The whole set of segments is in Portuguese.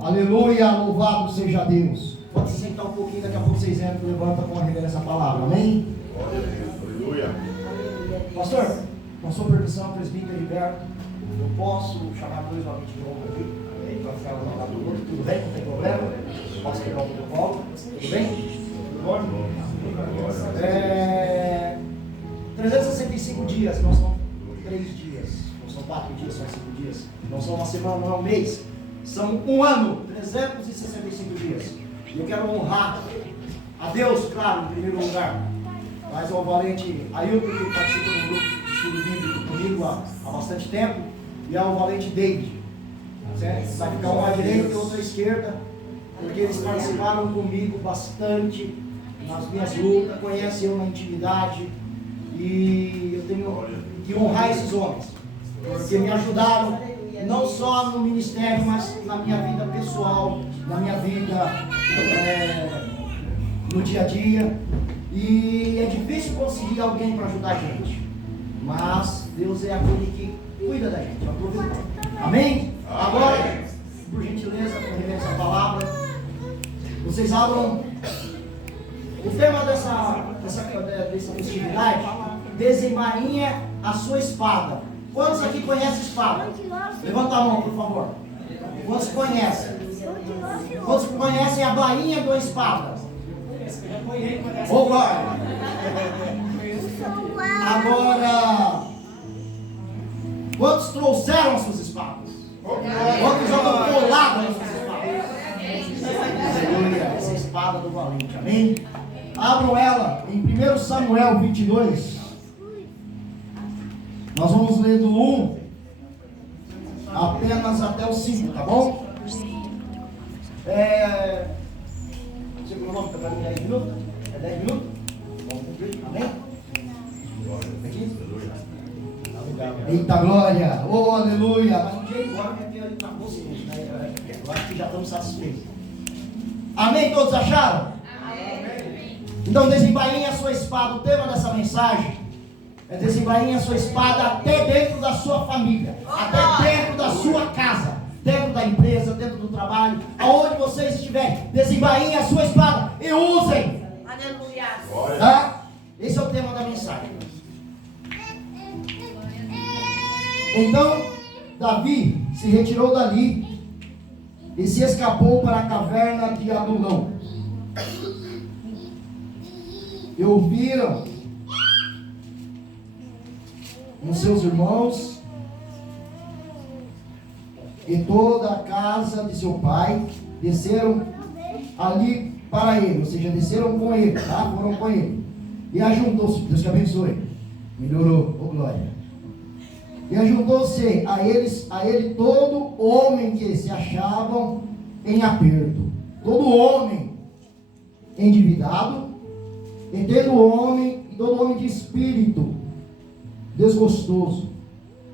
Aleluia, louvado seja Deus. Pode se sentar um pouquinho, daqui a pouco vocês entram, levanta com a reverência essa palavra, amém? Aleluia. Pastor, com sua permissão, presbítero Heriberto, eu posso chamar dois homens de honra aqui, amém? Para ficar um lado do outro, tudo bem? Não tem problema? Posso pegar o protocolo? Tudo bem? Tudo bom? 365 dias, não são 3 dias, não são 4 dias, são 5 dias, não são uma semana, não é um mês, são um ano, 365 dias. E eu quero honrar a Deus, claro, em primeiro lugar, mas ao valente Ailton, que participa do grupo de estudo bíblico comigo há bastante tempo, e ao valente David, certo? Vai ficar um à direita e outro à esquerda, porque eles participaram comigo bastante nas minhas lutas, conhecem eu na intimidade, e eu tenho que honrar esses homens, porque me ajudaram não só no ministério, mas na minha vida pessoal, na minha vida no dia a dia. E é difícil conseguir alguém para ajudar a gente, mas Deus é aquele que cuida da gente. Amém? Agora, por gentileza, com reverência à palavra, vocês abram o tema dessa festividade: desembainha a sua espada. Quantos aqui conhecem espada? Levanta a mão, por favor. Quantos conhecem? Quantos conhecem a bainha da espada? Ô, glória! Agora, quantos trouxeram as suas espadas? Quantos jogam colado nas suas espadas? Aleluia! Essa é a espada do valente, amém? Abram ela em 1 Samuel 22. Nós vamos ler do 1 apenas até o 5, tá bom? Chegou o nome, está para mim 10 minutos? É 10 minutos? Vamos cumprir, amém? Aqui? Eita glória! Oh, aleluia! Mas um dia embora que aqui na bolsa, né? Eu acho que já estamos satisfeitos. Amém? Todos acharam? Amém. Então desembainhe a sua espada. O tema dessa mensagem é desembainhe a sua espada até dentro da sua família, até dentro da sua casa, dentro da empresa, dentro do trabalho, aonde vocês estiverem, desembainhe a sua espada e usem. Aleluia. Tá? Esse é o tema da mensagem. Então Davi se retirou dali e se escapou para a caverna de Adulão. E ouviram os seus irmãos e toda a casa de seu pai desceram ali para ele, ou seja, desceram com ele, tá? Foram com ele. E ajuntou-se, Deus te abençoe. Melhorou, oh glória. E ajuntou-se a ele todo homem que se achavam em aperto, todo homem endividado, e todo homem de espírito desgostoso.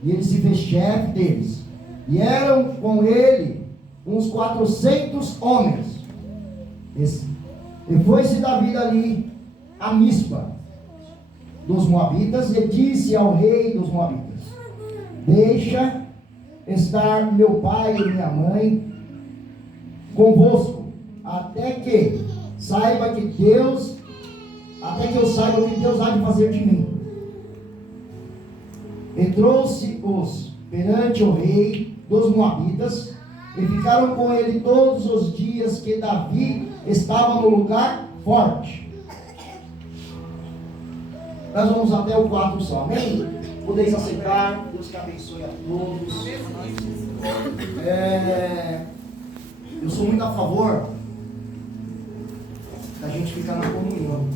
E ele se fez chefe deles. E eram com ele uns 400 homens. E foi-se Davi dali a Mispa dos Moabitas e disse ao rei dos Moabitas: deixa estar meu pai e minha mãe convosco, até que eu saiba o que Deus há de fazer de mim. E trouxe-os perante o rei dos Moabitas, e ficaram com ele todos os dias que Davi estava no lugar forte. Nós vamos até o 4 só, amém? Podeis aceitar, Deus te abençoe a todos. Eu sou muito a favor da gente ficar na comunhão,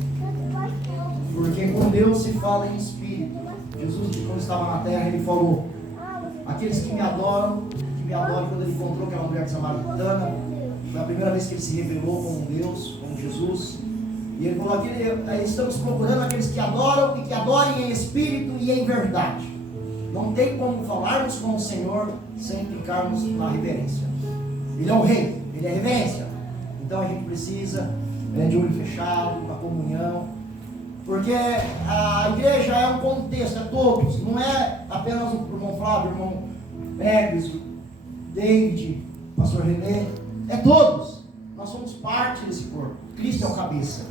porque com Deus se fala em espírito. Jesus, quando estava na terra, ele falou: aqueles que me adoram, quando ele encontrou aquela mulher samaritana, foi a primeira vez que ele se revelou como Deus, como Jesus. E ele falou: estamos procurando aqueles que adoram e que adorem em espírito e em verdade. Não tem como falarmos com o Senhor sem ficarmos na reverência. Ele é o rei, ele é reverência. Então a gente precisa de olho fechado, na comunhão. Porque a igreja é um contexto, é todos, não é apenas o irmão Flávio, o irmão Pérez, o David, o pastor René, É todos. Nós somos parte desse corpo. Cristo é o cabeça.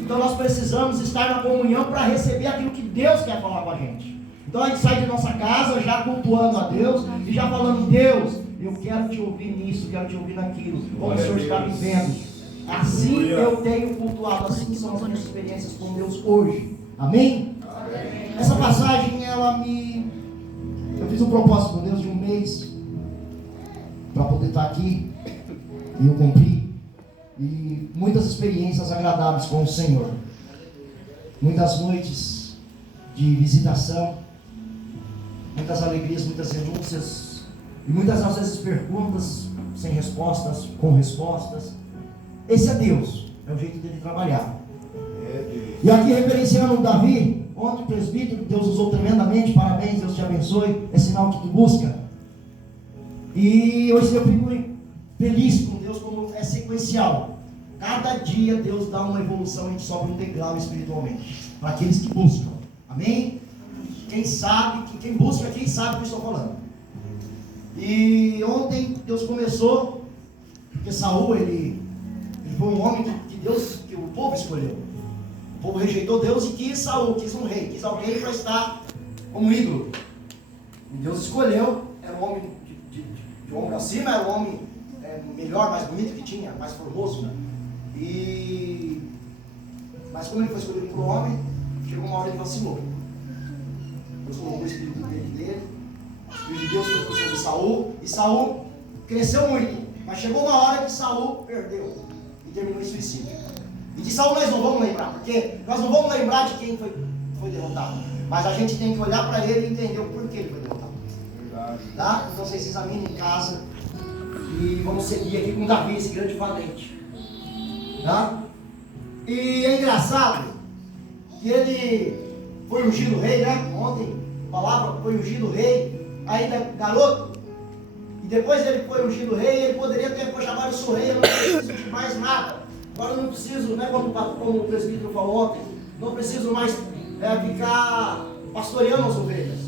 Então nós precisamos estar na comunhão para receber aquilo que Deus quer falar com a gente. Então a gente sai de nossa casa já cultuando a Deus e já falando: Deus, eu quero te ouvir nisso, quero te ouvir naquilo, como o Senhor está vivendo. Assim eu tenho cultuado, assim são as minhas experiências com Deus hoje. Amém? Amém. Essa passagem, eu fiz um propósito com Deus de um mês para poder estar aqui, e eu cumpri. E muitas experiências agradáveis com o Senhor, muitas noites de visitação, muitas alegrias, muitas renúncias, e muitas às vezes perguntas sem respostas, com respostas. Esse é Deus, é o jeito dele trabalhar. E aqui referenciando o Davi, ontem o presbítero, Deus usou tremendamente, parabéns, Deus te abençoe, é sinal que tu busca. E hoje eu fico feliz com Deus, como é sequencial. Cada dia Deus dá uma evolução, a gente sobe um degrau espiritualmente, para aqueles que buscam. Amém? Quem sabe, quem busca, quem sabe o que eu estou falando. E ontem Deus começou, porque Saul, ele foi um homem que o povo escolheu. O povo rejeitou Deus e quis Saul, quis um rei, quis alguém para estar como ídolo. E Deus escolheu, era um homem de ombro acima, era um homem melhor, mais bonito que tinha, mais formoso. Mas como ele foi escolhido por um homem, chegou uma hora ele vacilou. Deus colocou o espírito dele, o espírito de Deus foi sobre Saul, e Saul cresceu muito, mas chegou uma hora que Saul perdeu e terminou em suicídio. E de Saul nós não vamos lembrar, porque nós não vamos lembrar de quem foi derrotado, mas a gente tem que olhar para ele e entender o porquê ele foi derrotado. Tá? Então vocês examinem em casa e vamos seguir aqui com Davi, esse grande valente. Tá? E é engraçado que ele foi ungido rei, né? Ontem a palavra foi ungido rei, ainda garoto. E depois ele foi ungido rei, ele poderia ter, poxa, agora eu sou rei, eu não preciso de mais nada. Agora eu não preciso, né, como o presbítero falou ontem, não preciso mais ficar pastoreando as ovelhas.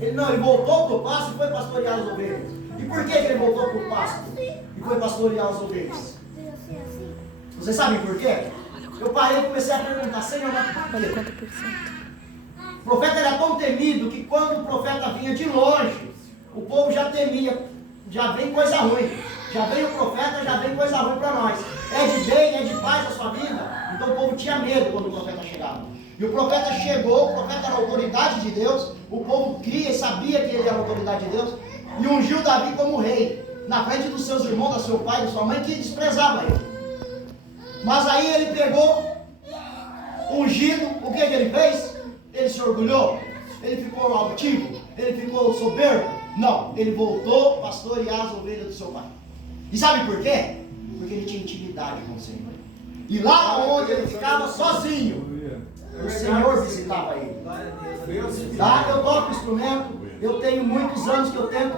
Ele voltou para o pasto e foi pastorear as ovelhas. E por que ele voltou para o pasto e foi pastorear as ovelhas? Vocês sabem por quê? Eu parei e comecei a perguntar: Senhor, mas por quê? O profeta era tão temido que quando o profeta vinha de longe, o povo já temia. Já vem coisa ruim. Já vem o profeta, já vem coisa ruim para nós. É de bem, é de paz a sua vida. Então o povo tinha medo quando o profeta chegava. E o profeta chegou, o profeta era a autoridade de Deus. O povo cria e sabia que ele era a autoridade de Deus. E ungiu Davi como rei, na frente dos seus irmãos, do seu pai, da sua mãe, que desprezava ele. Mas aí ele pegou, ungido, o que ele fez? Ele se orgulhou? Ele ficou altivo? Ele ficou soberbo? Não, ele voltou a pastorear as ovelhas do seu pai. E sabe por quê? Porque ele tinha intimidade com o Senhor. E lá onde ele ficava sozinho, o Senhor visitava ele. Tá? Eu toco instrumento, eu tenho muitos anos que eu tento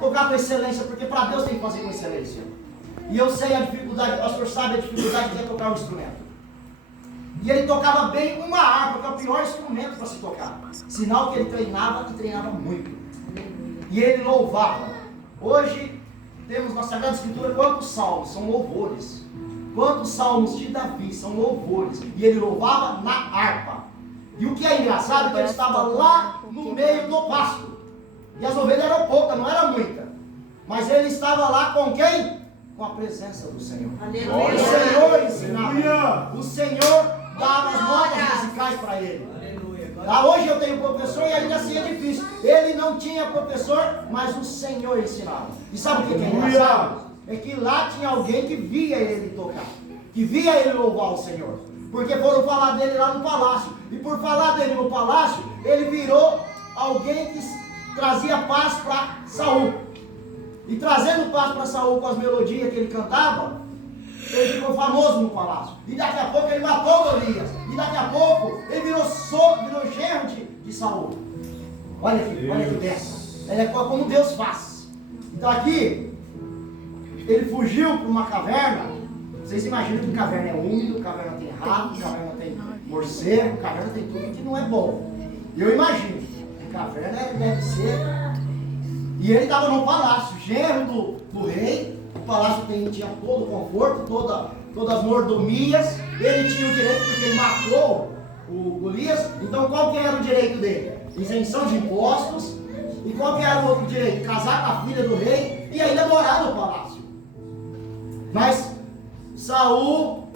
tocar com excelência, porque para Deus tem que fazer com excelência. E eu sei a dificuldade, o pastor sabe a dificuldade de tocar um instrumento. E ele tocava bem uma harpa, que é o pior instrumento para se tocar. Sinal que ele treinava e treinava muito. E ele louvava. Hoje temos na Sagrada Escritura quantos salmos? São louvores. Quantos salmos de Davi são louvores? E ele louvava na harpa. E o que é engraçado é que ele estava lá no meio do pasto. E as ovelhas eram poucas, não era muita. Mas ele estava lá com quem? Com a presença do Senhor. Aleluia. O Senhor ensinava. O Senhor dava as notas musicais para ele. Hoje eu tenho professor e ainda assim é difícil. Ele não tinha professor, mas o Senhor ensinava. E sabe o que é engraçado? É que lá tinha alguém que via ele tocar, que via ele louvar o Senhor. Porque foram falar dele lá no palácio. E por falar dele no palácio, ele virou alguém que trazia paz para Saul. E trazendo paz para Saul com as melodias que ele cantava, ele ficou famoso no palácio. E daqui a pouco ele matou Golias. E daqui a pouco ele virou genro de Saul. Olha que peça. Ele é como Deus faz. Então aqui, ele fugiu para uma caverna. Vocês imaginam que caverna é úmido, caverna tem rato, caverna tem morcego, caverna tem tudo que não é bom. Eu imagino que caverna deve ser. E ele estava no palácio, genro do rei. palácio tinha todo o conforto, todas as mordomias. Ele tinha o direito porque ele matou o Golias. Então qual que era o direito dele? Isenção de impostos. E qual que era o outro direito? Casar com a filha do rei e ainda morar no palácio. Mas Saul,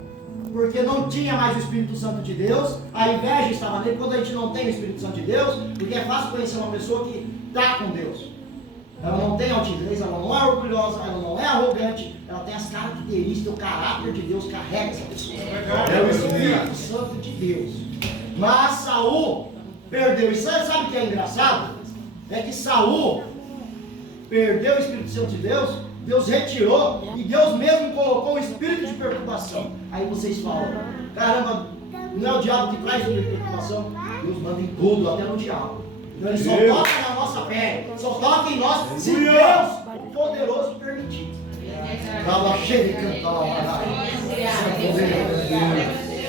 porque não tinha mais o Espírito Santo de Deus, a inveja estava nele. Quando a gente não tem o Espírito Santo de Deus, porque é fácil conhecer uma pessoa que está com Deus. Ela não tem altivez, ela não é orgulhosa, ela não é arrogante, ela tem as características, o caráter de Deus carrega essa pessoa. É o Espírito Santo de Deus. Mas Saul perdeu. E sabe o que é engraçado? É que Saul perdeu o Espírito Santo de Deus, Deus retirou e Deus mesmo colocou o espírito de perturbação. Aí vocês falam, caramba, não é o diabo que traz o espírito de perturbação? Deus manda em tudo, até no diabo. Então ele só toca na nossa pele, só toca em nós, se Deus, o poderoso, permitir.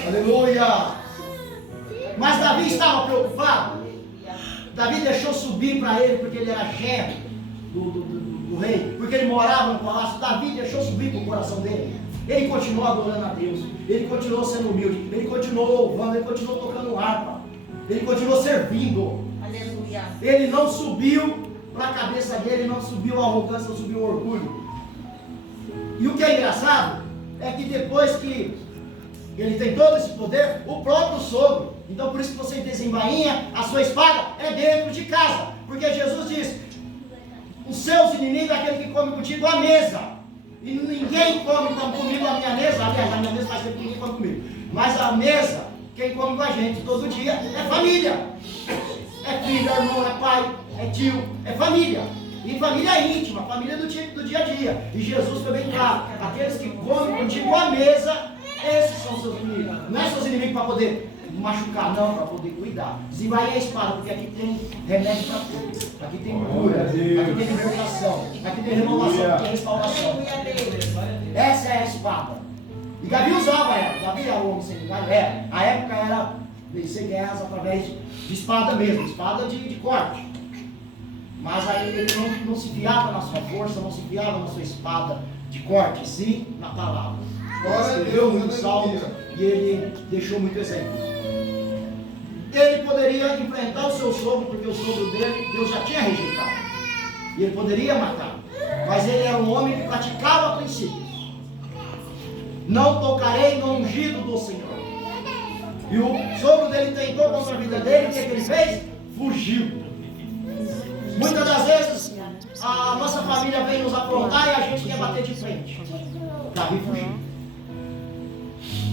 Aleluia! Mas Davi estava preocupado. Davi deixou subir para ele porque ele era genro do rei, porque ele morava no palácio. Davi deixou subir para o coração dele. Ele continuou adorando a Deus, ele continuou sendo humilde, ele continuou louvando, ele continuou tocando harpa, ele continuou servindo. Aleluia. Ele não subiu para a cabeça dele, não subiu a arrogância, não subiu o orgulho. E o que é engraçado é que depois que ele tem todo esse poder, o próprio sogro. Então por isso que você desembainha, a sua espada é dentro de casa. Porque Jesus diz, os seus inimigos é aquele que come contigo à mesa. E ninguém come comigo à minha mesa. Aliás, a minha mesa faz tempo que ninguém come comigo. Mas a mesa, quem come com a gente todo dia é família. É filho, é irmão, é pai, é tio, é família. E família íntima, família do dia a dia. E Jesus foi bem claro, aqueles que comem contigo à mesa, esses são seus inimigos. Não é seus inimigos para poder machucar, não, para poder cuidar. Desembainha a espada, porque aqui tem remédio para tudo. Aqui tem cura, aqui tem libertação, aqui tem renovação, aqui tem restauração. Essa é a espada. E Davi usava ela. Davi era o homem sem engano. A época era vencer guerras através de espada mesmo, espada de corte. Mas aí ele não se fiava na sua força, não se fiava na sua espada de corte, sim na palavra. Ele escreveu muitos salmos e ele deixou muitos exemplos. Ele poderia enfrentar o seu sogro, porque o sogro dele, Deus já tinha rejeitado. E ele poderia matar. Mas ele era um homem que praticava princípios. Não tocarei no ungido do Senhor. E o sogro dele tentou contra a vida dele, o que ele fez? Fugiu. Muitas das vezes a nossa família vem nos afrontar e a gente quer bater de frente. Davi fugiu.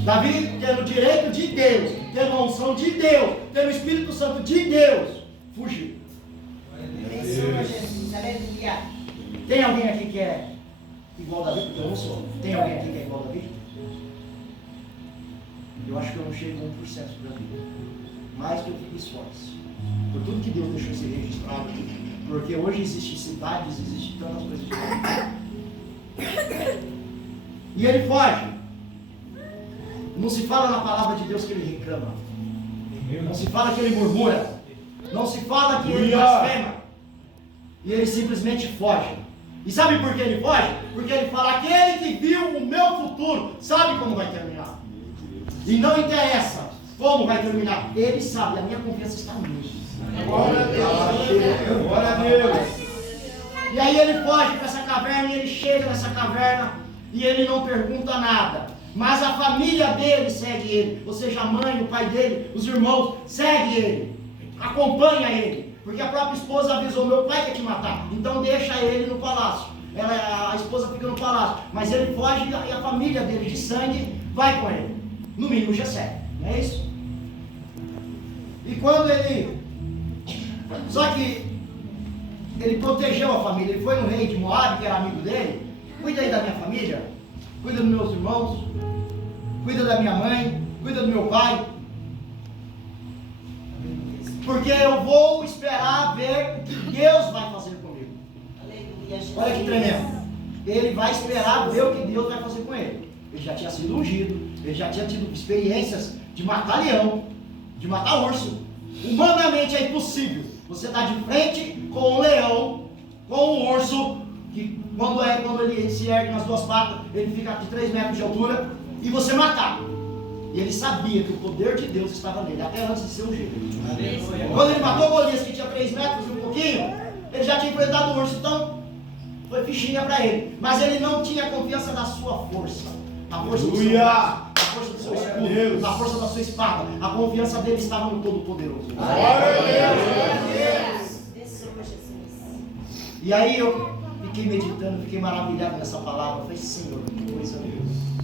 Davi, tendo o direito de Deus, tendo a unção de Deus, tendo o Espírito Santo de Deus, fugiu. Tem alguém aqui que é igual a Davi? Porque eu não sou. Tem alguém aqui que é igual a Davi? Eu acho que eu não chego a 1% para Davi. Mais que eu fique esforço. Por tudo que Deus deixou ser registrado aqui. Porque hoje existem cidades, existem tantas coisas diferentes. E ele foge. Não se fala na palavra de Deus que ele reclama. Não se fala que ele murmura. Não se fala que ele blasfema. E ele simplesmente foge. E sabe por que ele foge? Porque ele fala, aquele que viu o meu futuro sabe como vai terminar. E não interessa como vai terminar. Ele sabe, a minha confiança está nele. Glória a Deus. Glória a Deus. E aí ele foge para essa caverna e ele chega nessa caverna e ele não pergunta nada. Mas a família dele segue ele. Ou seja, a mãe, o pai dele, os irmãos, segue ele. Acompanha ele. Porque a própria esposa avisou, meu pai quer te matar. Então deixa ele no palácio. A esposa fica no palácio. Mas ele foge e a família dele de sangue vai com ele. No mínimo Jessé. Não é isso? E quando ele... Só que ele protegeu a família. Ele foi no rei de Moab, que era amigo dele. Cuida aí da minha família. Cuida dos meus irmãos. Cuida da minha mãe. Cuida do meu pai. Porque eu vou esperar ver o que Deus vai fazer comigo. Olha que tremendo. Ele vai esperar ver o que Deus vai fazer com ele. Ele já tinha sido ungido. Ele já tinha tido experiências de matar leão, de matar urso. Humanamente é impossível você estar de frente com um leão, com um urso, que Quando ele se ergue nas duas patas, ele fica de 3 metros de altura, e você matar. E ele sabia que o poder de Deus estava nele, até antes de ser ungido. Quando ele matou Golias, que tinha 3 metros e um pouquinho, ele já tinha enfrentado o urso, então foi fichinha para ele. Mas ele não tinha confiança na sua força, na força do seu braço, na força do seu escudo, na força da sua espada. A confiança dele estava no Todo-Poderoso. E aí eu fiquei meditando, fiquei maravilhado nessa palavra. Eu falei, Senhor, que coisa linda.